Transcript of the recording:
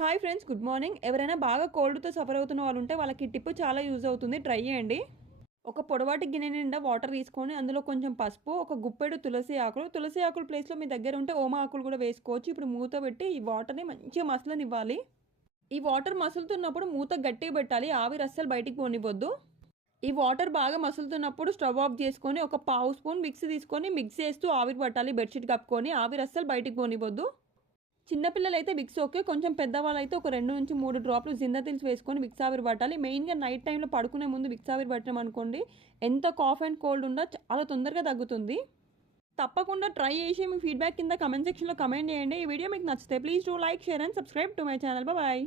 Hi friends, good morning. ఎవరైనా బాగా కోల్డ్తో suffer అవుతున్న వాళ్ళు ఉంటే వాళ్ళకి టిప్ చాలా యూజ్ అవుతుంది. ట్రై చేయండి. ఒక పొడవాటి గిన్నె నిండా వాటర్ తీసుకొని అందులో కొంచెం పసుపు, ఒక గుప్పెడు తులసి ఆకులు ప్లేస్లో మీ దగ్గర ఉంటే ఓమా ఆకులు కూడా వేసుకోవచ్చు. ఇప్పుడు మూత పెట్టి ఈ వాటర్ని మంచిగా మసలనివ్వాలి. ఈ వాటర్ మసులుతున్నప్పుడు మూత గట్టిగా పెట్టాలి. ఆవిరి అస్సలు బయటికి పోనివ్వద్దు. ఈ వాటర్ బాగా మసులుతున్నప్పుడు స్టవ్ ఆఫ్ చేసుకొని ఒక పావు స్పూన్ విక్స్ తీసుకొని మిక్స్ చేస్తూ ఆవిరి పట్టాలి. బెడ్షీట్ కప్పుకొని ఆవిరి అస్సలు బయటికి పోనివ్వద్దు. చిన్నపిల్లలైతే విక్స్ ఓకే. కొంచెం పెద్దవాళ్ళైతే ఒక 2-3 డ్రాప్లు జిందతిల్స్ వేసుకొని విక్స్ ఆవిరి పట్టాలి. మెయిన్గా నైట్ టైంలో పడుకునే ముందు విక్స్ ఆవిరి పట్టడం అనుకోండి, ఎంత కాఫ్ అండ్ కోల్డ్ ఉన్నా చాలా తొందరగా తగ్గుతుంది. తప్పకుండా ట్రై చేసి మీ ఫీడ్బ్యాక్ కింద కమెంట్ సెక్షన్లో కమెంట్ చేయండి. ఈ వీడియో మీకు నచ్చితే please do like, share and subscribe to my channel. Bye.